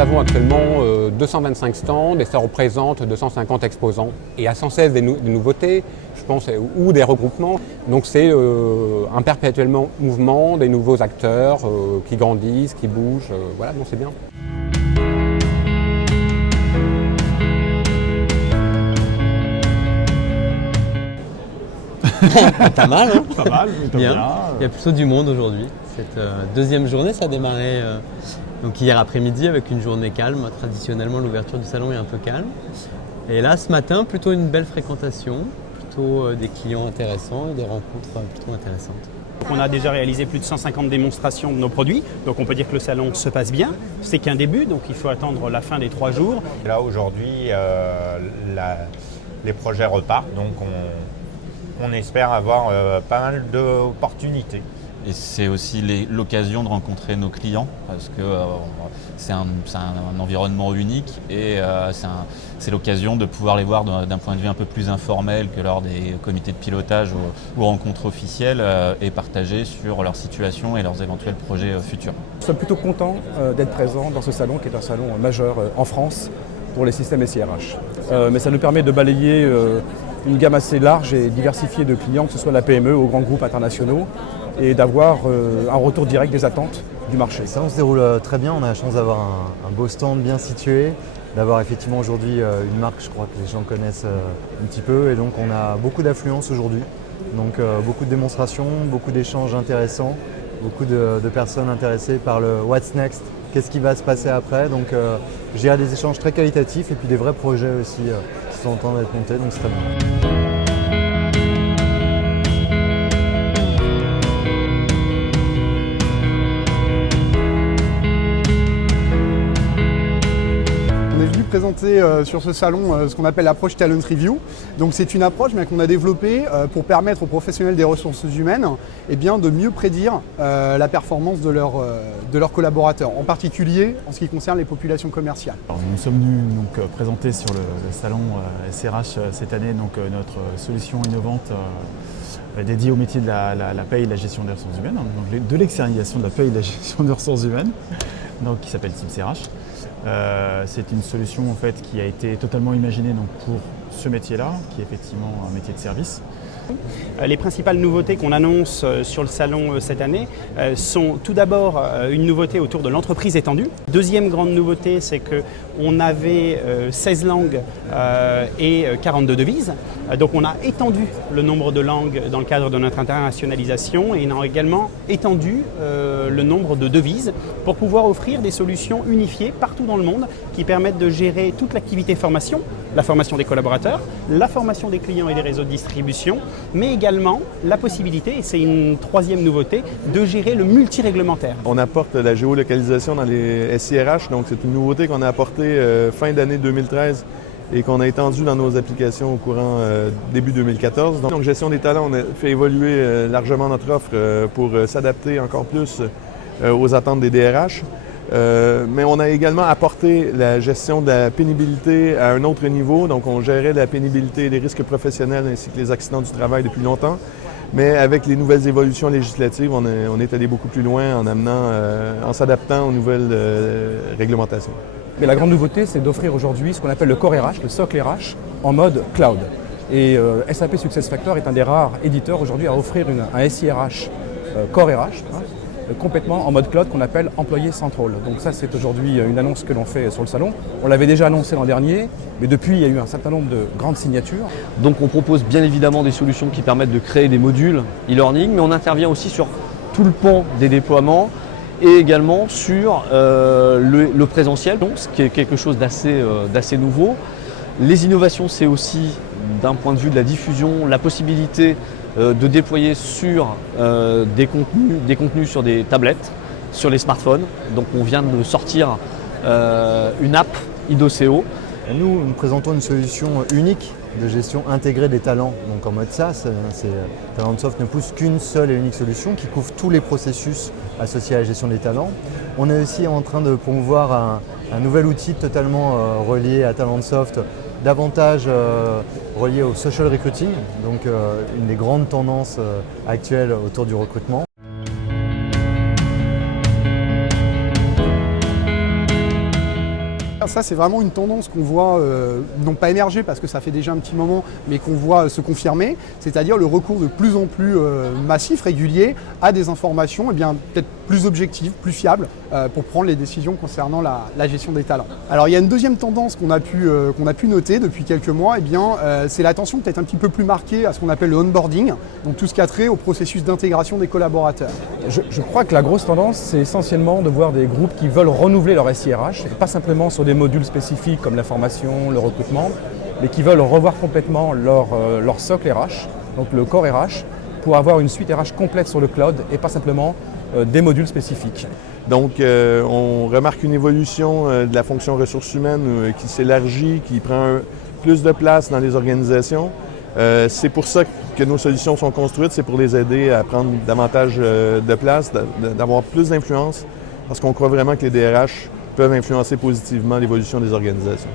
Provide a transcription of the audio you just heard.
avons actuellement 225 stands et ça représente 250 exposants. Et à sans cesse des nouveautés, je pense, ou des regroupements. Donc c'est un perpétuel mouvement, des nouveaux acteurs qui grandissent, qui bougent. Voilà, donc c'est bien. Pas mal, hein? Pas mal, plutôt bien. Il y a plutôt du monde aujourd'hui. Cette deuxième journée, ça a démarré donc hier après-midi avec une journée calme. Traditionnellement, l'ouverture du salon est un peu calme. Et là, ce matin, plutôt une belle fréquentation, plutôt des clients intéressants et des rencontres plutôt intéressantes. On a déjà réalisé plus de 150 démonstrations de nos produits, donc on peut dire que le salon se passe bien. C'est qu'un début, donc il faut attendre la fin des 3 jours. Là, aujourd'hui, les projets repartent, donc on espère avoir pas mal d'opportunités. Et c'est aussi l'occasion de rencontrer nos clients parce que c'est un environnement unique et c'est l'occasion de pouvoir les voir d'un point de vue un peu plus informel que lors des comités de pilotage ou rencontres officielles et partager sur leur situation et leurs éventuels projets futurs. Nous sommes plutôt contents d'être présents dans ce salon qui est un salon majeur en France pour les systèmes SIRH. Mais ça nous permet de balayer une gamme assez large et diversifiée de clients, que ce soit la PME aux grands groupes internationaux, et d'avoir un retour direct des attentes du marché. Ça, on se déroule très bien, on a la chance d'avoir un beau stand bien situé, d'avoir effectivement aujourd'hui une marque, je crois que les gens connaissent un petit peu, et donc on a beaucoup d'affluence aujourd'hui, donc beaucoup de démonstrations, beaucoup d'échanges intéressants, beaucoup de personnes intéressées par le What's Next, qu'est-ce qui va se passer après, donc je dirais des échanges très qualitatifs et puis des vrais projets aussi qui sont en train d'être montés, donc c'est très bien. Présenter sur ce salon ce qu'on appelle l'approche Talent Review. Donc c'est une approche qu'on a développée pour permettre aux professionnels des ressources humaines de mieux prédire la performance de leurs collaborateurs, en particulier en ce qui concerne les populations commerciales. Alors, nous sommes venus présenter sur le salon SRH cette année notre solution innovante dédiée au métier de la paye et de la gestion des ressources humaines, donc de l'externalisation de la paye et de la gestion des ressources humaines, donc, qui s'appelle TeamSRH. C'est une solution en fait, qui a été totalement imaginée pour ce métier-là, qui est effectivement un métier de service. Les principales nouveautés qu'on annonce sur le salon cette année sont tout d'abord une nouveauté autour de l'entreprise étendue. Deuxième grande nouveauté, c'est qu'on avait 16 langues et 42 devises. Donc on a étendu le nombre de langues dans le cadre de notre internationalisation et on a également étendu le nombre de devises pour pouvoir offrir des solutions unifiées partout dans le monde qui permettent de gérer toute l'activité formation, la formation des collaborateurs, la formation des clients et des réseaux de distribution, mais également la possibilité, et c'est une troisième nouveauté, de gérer le multiréglementaire. On apporte la géolocalisation dans les SIRH, donc c'est une nouveauté qu'on a apportée fin d'année 2013 et qu'on a étendue dans nos applications au courant début 2014. Donc gestion des talents, on a fait évoluer largement notre offre pour s'adapter encore plus aux attentes des DRH. Mais on a également apporté la gestion de la pénibilité à un autre niveau. Donc, on gérait la pénibilité et les risques professionnels ainsi que les accidents du travail depuis longtemps. Mais avec les nouvelles évolutions législatives, on est allé beaucoup plus loin en s'adaptant aux nouvelles réglementations. Mais la grande nouveauté, c'est d'offrir aujourd'hui ce qu'on appelle le Core RH, le socle RH, en mode cloud. Et SAP SuccessFactors est un des rares éditeurs aujourd'hui à offrir un SIRH Core RH, complètement en mode cloud qu'on appelle Employé Central. Donc ça, c'est aujourd'hui une annonce que l'on fait sur le salon. On l'avait déjà annoncé l'an dernier, mais depuis, il y a eu un certain nombre de grandes signatures. Donc on propose bien évidemment des solutions qui permettent de créer des modules e-learning, mais on intervient aussi sur tout le pan des déploiements et également sur le présentiel, donc, ce qui est quelque chose d'assez nouveau. Les innovations, c'est aussi, d'un point de vue de la diffusion, la possibilité de déployer sur des contenus sur des tablettes, sur les smartphones. Donc on vient de sortir une app IDOCO. Nous présentons une solution unique de gestion intégrée des talents. Donc en mode SaaS, Talentsoft ne pousse qu'une seule et unique solution qui couvre tous les processus associés à la gestion des talents. On est aussi en train de promouvoir un nouvel outil totalement relié à Talentsoft, davantage relié au social recruiting, donc une des grandes tendances actuelles autour du recrutement. ça, c'est vraiment une tendance qu'on voit, non pas émerger parce que ça fait déjà un petit moment, mais qu'on voit se confirmer, c'est-à-dire le recours de plus en plus massif, régulier, à des informations peut-être plus objectives, plus fiables, pour prendre les décisions concernant la gestion des talents. Alors il y a une deuxième tendance qu'on a pu noter depuis quelques mois, c'est l'attention peut-être un petit peu plus marquée à ce qu'on appelle le onboarding, donc tout ce qui a trait au processus d'intégration des collaborateurs. Je crois que la grosse tendance, c'est essentiellement de voir des groupes qui veulent renouveler leur SIRH, et pas simplement sur des modules spécifiques comme la formation, le recrutement, mais qui veulent revoir complètement leur socle RH, donc le corps RH, pour avoir une suite RH complète sur le cloud et pas simplement des modules spécifiques. Donc, on remarque une évolution de la fonction ressources humaines qui s'élargit, qui prend plus de place dans les organisations. C'est pour ça que nos solutions sont construites, c'est pour les aider à prendre davantage de place, d'avoir plus d'influence, parce qu'on croit vraiment que les DRH peuvent influencer positivement l'évolution des organisations.